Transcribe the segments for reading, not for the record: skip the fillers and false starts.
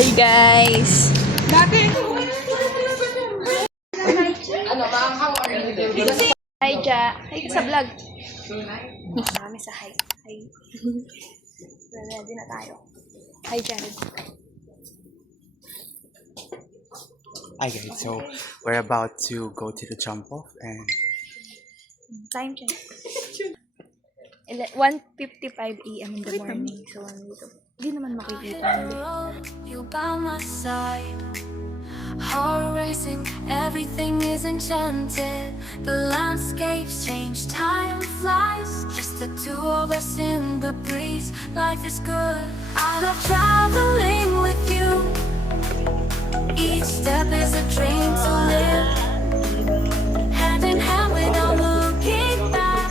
Hi guys! Hi Ja! Hi ka sa vlog! Marami sa hi. Hi. Ready na tayo. Hi Jared. Hi guys, so we're about to go to the jump off and Time check. 1:55 AM in the morning. So, hindi naman makikita. You by my side, heart racing, everything is enchanted. The landscapes change, time flies. Just the two of us in the breeze. Life is good. I love traveling with you. Each step is a dream to live. Hand in hand without looking back.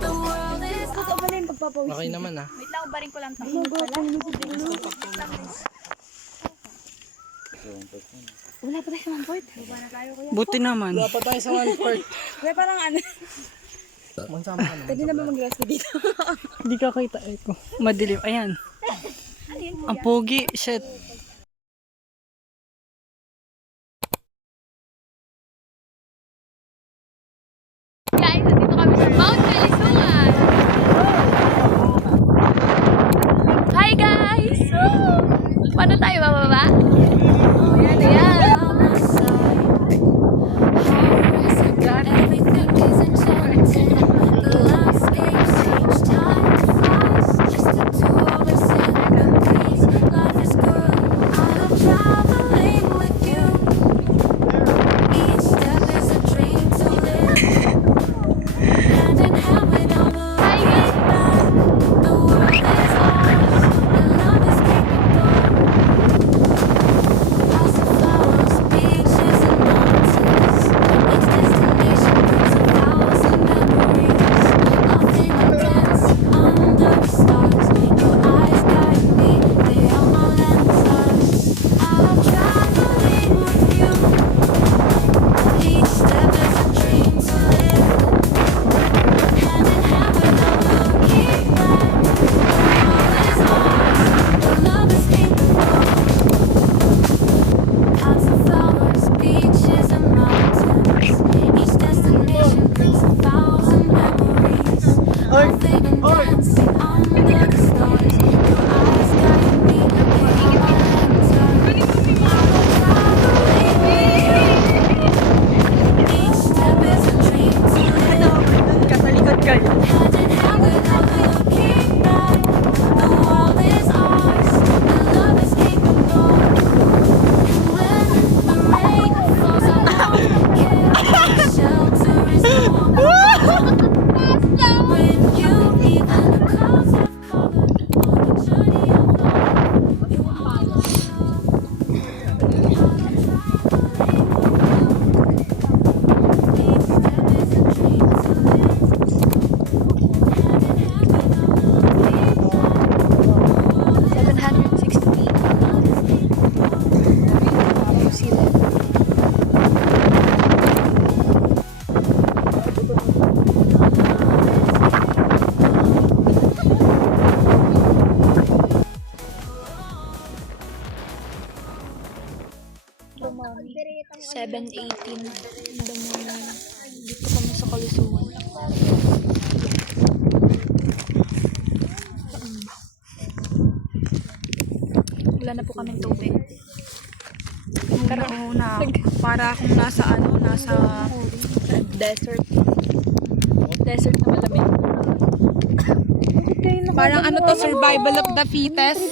The world is Okay naman ah. Wait lang, baring ko lang ito. Wala pa tayo sa Manfort. Baba na tayo kuya. Buti naman. Wala pa tayo sa Manfort. Kuya parang ano. Mansama ka na. Pwede na ba mag-rescue dito? Hindi ka kita ko. Madilim. Ayan. Ano yun kuya? Ang pogi. Shit. Guys, nandito kami sa Mount Kalisungan. Hi guys! Paano tayo bababa? Ayan, ayan. everything is enchanted. The landscapes change, time flies. Just the two of us in the breeze. Life is good. I love traveling with you. Each step is a dream to live. Hand in hand without looking back. The world is ours. And love is capable. Lots of flowers, beaches and mountains. Each destination brings 1,000 memories. Nothing intense under the stars. Your eyes guide me, they are my lenses. I love traveling with you. Each step is a dream to live. Hand in hand without looking back. The world is ours. The love is capable. Lots of flowers, beaches and mountains. Each destination brings 1,000 memories. Nothing intense under the stars. Your eyes guide me, they are my lenses. I love traveling with you. Each step is a dream to live. Hand in hand without looking back. The world is ours. The love is capable. When the rain falls, I don't care. Shelter is warm. When you even the clouds have covered on the journey of love, you are enough. Each step is a dream to live. Hand in hand without looking back. 760 sea level. Seven 18 in the morning. Dito kami sa Kalusuan. Wala na po kaming tubig. Pero na, para akong nasa Desert. Desert na malamig. parang ano to, survival of the fittest.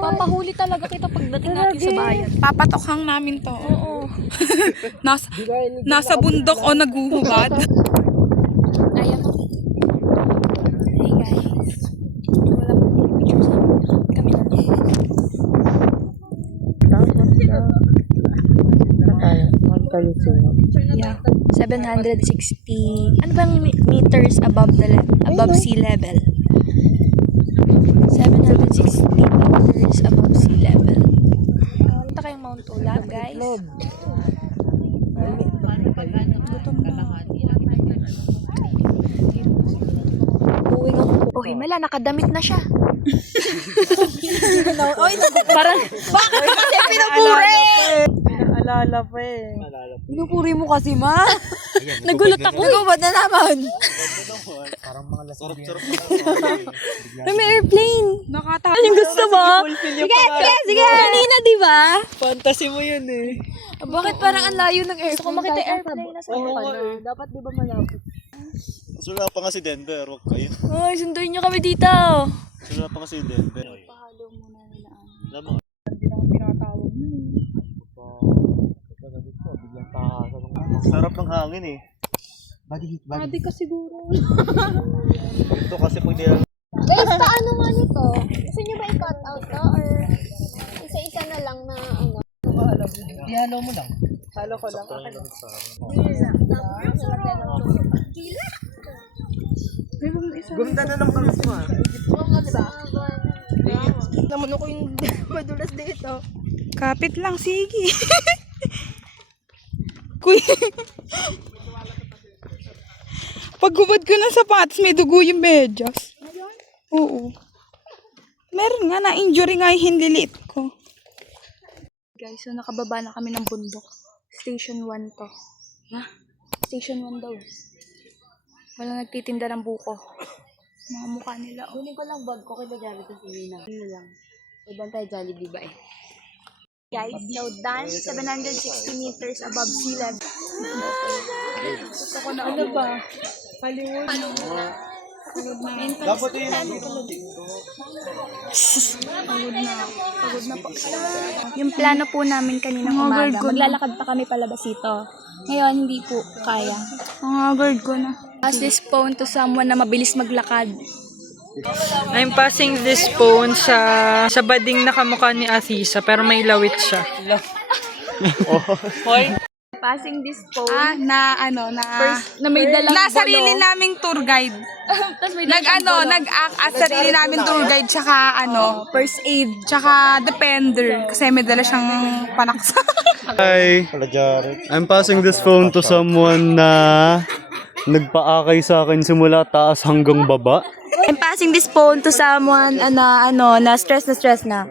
Papahuli talaga kita pagdating natin sa bayan. Papatokhang namin to. Oo. Nasa bundok o naguhubad. Ayaw mo. Hey guys. Wala po picture sa kami na. Yeah. 760. Ano bang meters above sea level? 760 meters above sea level. Punta kayong Mount Ulap, guys. Gutom na. Uwi nga. Oh, himala, nakadamit na siya. Parang, bakit kasi pinupuri? Pinaalala pa eh. Pinupuri mo kasi, ma. Nagulat ako. Nagubad na naman. May airplane. Nakatawa. Yung gusto mo? Sige, sige. Kanina, di ba? Fantasy mo yun eh. Bakit parang ang layo ng airplane? Gusto ko makita airplane na sa'yo ka na. Dapat di ba malapit? Wala pa nga si Denver, wag kayo. Ay, sunduin niyo kami dito. Wala pa nga si Denver. Alam mo, sarap ng hangin eh. Sabi ka siguro. Ito kasi pag nila Guys, paano nga nito? Gusto nyo ba i-cut out to? Or isa-isa na lang na ano? Ihalo mo lang. Halo ko lang. Gumda na ng pangis mo ah. Naman ako yung madulas dito. Kapit lang, sige. Kuy. Paghubad ko ng sapatos, may dugo yung medyas. Oo. Meron nga, na-injury nga yung hindilit ko. Guys, so nakababa na kami ng bundok. Station 1 to. Ha? Station 1 daw. Wala nagtitinda ng buko. Mga mukha nila. Oh. Kunin ko lang bag ko kay Jollibee kasi Nina. Ano lang. Ibang tayo Jollibee ba eh? Guys, so dance 760 meters above sea level. Gusto ko na ano ba? dapat yun. Pagod na po. Yung plano po namin kaninang umaga, maglalakad pa kami palabas ito. Ngayon, hindi po kaya. Mga guard ko na. Pass this phone to someone na mabilis maglakad. I'm passing this phone sa bading na kamukha ni Asisa pero may lawit siya. Passing this phone. Na may dalang na sarili bolo. naming tour guide. Tapos may dalang bolo. Nag-act as sarili namin tour guide, tsaka first aid, tsaka defender. Kasi may dala siyang panaksa. Hi, I'm passing this phone to someone na nagpaakay sa akin simula taas hanggang baba. I'm passing this phone to someone na stress na.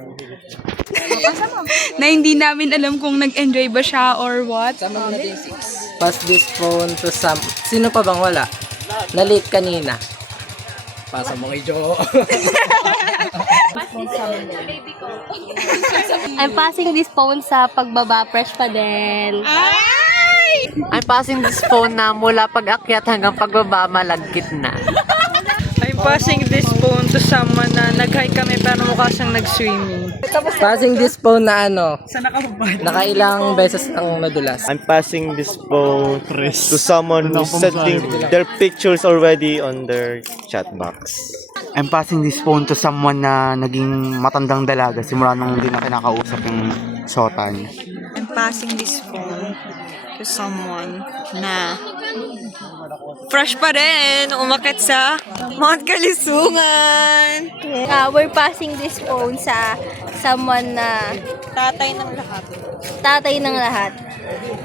Na hindi namin alam kung nag-enjoy ba siya or what. Pass this phone to some... Sino pa bang wala? Na-late kanina. Pasa mo kay Jo. I'm passing this phone sa pagbaba, fresh pa din. I'm passing this phone na mula pag-akyat hanggang pagbaba, malagkit na. I'm passing this phone to someone na nag-hike kami pero mukha siyang nag-swimming. Passing this phone na nakailang beses nang nadulas. I'm passing this phone to someone who's sending their pictures already on their chat box. I'm passing this phone to someone na naging matandang dalaga simula nung hindi na kinakausap yung shota niya. I'm passing this phone to someone na fresh pa rin, umakit sa Mount Kalisungan. We're passing this phone sa someone na Tatay ng lahat. tatay ng lahat.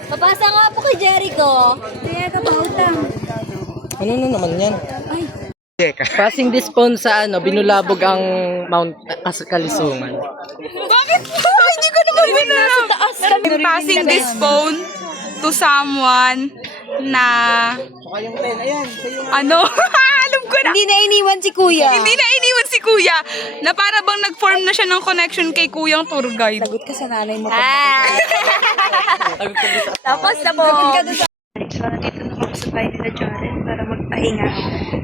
Papasa nga po kay Jericho. Ano na naman yan? Passing this phone sa binulabog ang Mount Kalisungan. Bakit? Hindi ko naman binalab. I'm passing this phone to someone na alam ko na. Hindi na iniwan si kuya. Hindi na iniwan si kuya na para bang nag-form na siya ng connection kay kuyang tour guide. Lagot ka sa nanay mo. Tapos na po. So, nandito na kami sa bahay nila Jaren para magpahinga.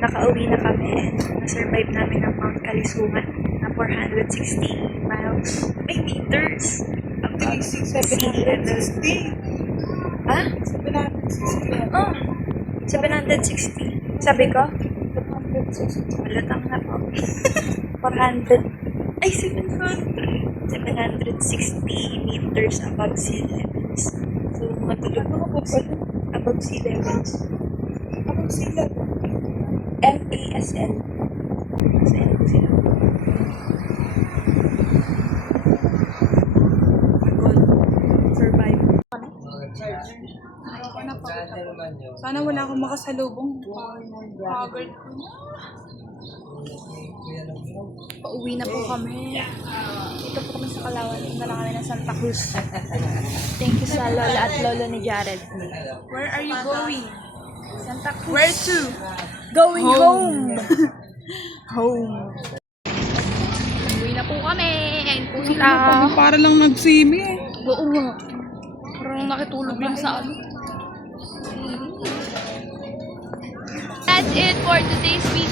Nakauwi na kami. Na-survive namin ang Mount Kalisungan na 460 miles. Ay, meters! Up to 760. Ha? 760. Oh, 760. Sabi ko? 760. Malatang na po. 400. Ay, 700. 760 meters above sea levels. So, matulog ako above sea levels. Above sea level. FASL. Sa ko sila. Pagod. Survive. Sana wala ako makasalubong. Haggard ko na. Pauwi na po kami. Dito po kami sa Kalawan. Dito na lang kami ng Santa Cruz. Thank you sa lola at lolo ni Jared. Where are you going? Santa Cruz. Where to? Going home. Home. Uwi na po kami. Ayun po sila. Para lang nag-swimming eh. Oo nga. Parang nakitulog lang sa ano. That's it for today's video.